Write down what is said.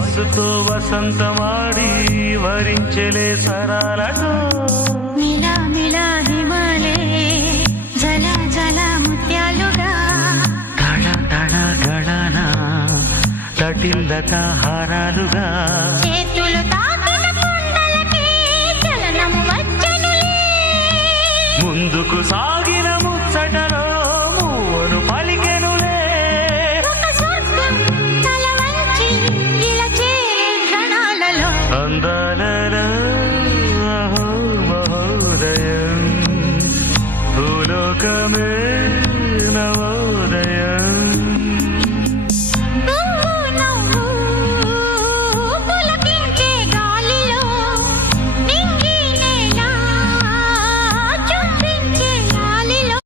వయస్సుతో వసంతమాడి వరించెలే సరాలతో మిలా మిలా హిమాలే జల జల ముత్యాలుగా తళ తళ గళన తటిల్లత హారాలుగా చేతులు తాకిన కుండలకి చలనము వచ్చనులే ముందుకు సాగిన ముచ్చటలో మూవను పలికెనులే ఒక స్వర్గం తల వంచి ఇలా చేరే క్షణాలలో అందాలలో అహో మహోదయం భూలోకమే నవోదయం